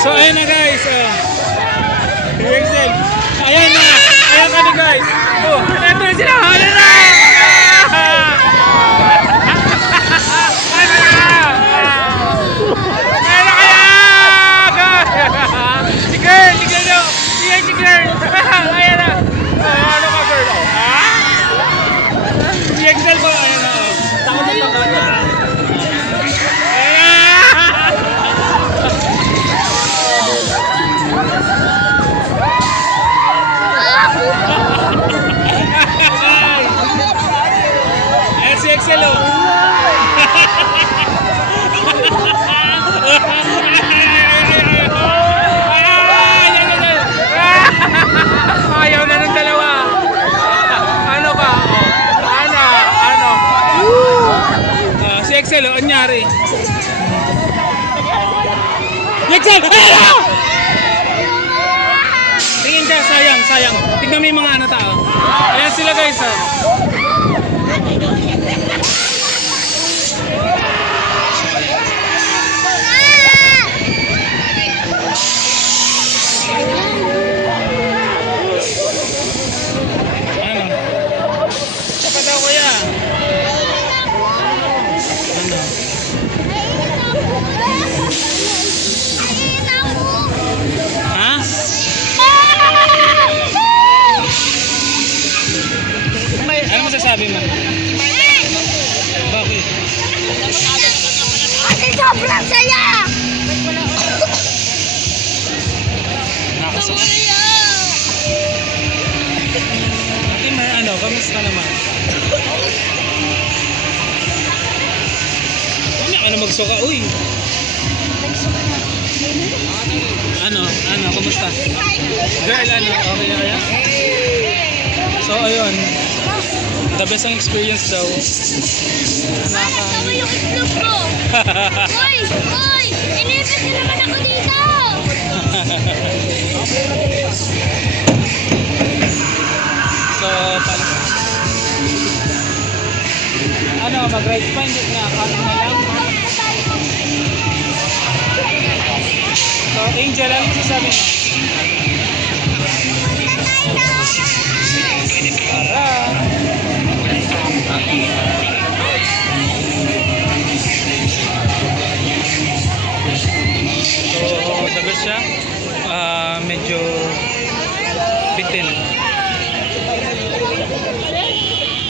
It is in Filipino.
So ayun na guys, Excel. Ayan na. Ayan kami guys. Oh, ito na sila. Ano na? Si girl daw. Si girl. Ayan na. Ano ka girl? Si Excel po. Ayan na. Takot na takot na. Si Excel oh. Ayaw na ng dalawa. Ano ka? Ano? Si Excel oh, anyari. Excel! Tingin ka, sayang. Tignan mo yung mga ano tao. Ayan sila guys oh. Ano masasabi mo? Bakit? Kasi sobrang saya! Nakakasok. Ate kamusta naman? Ano magsuka? Uy! Kamusta? Girl, okay na kaya? So, ayun. The best ang experience daw. Ito mo yung itlog ko! Hoy! Inipit na naman ako dito! So, mag-rides pa, hindi na kanin na lang. So, Angel, ano masasabi mo? Tara!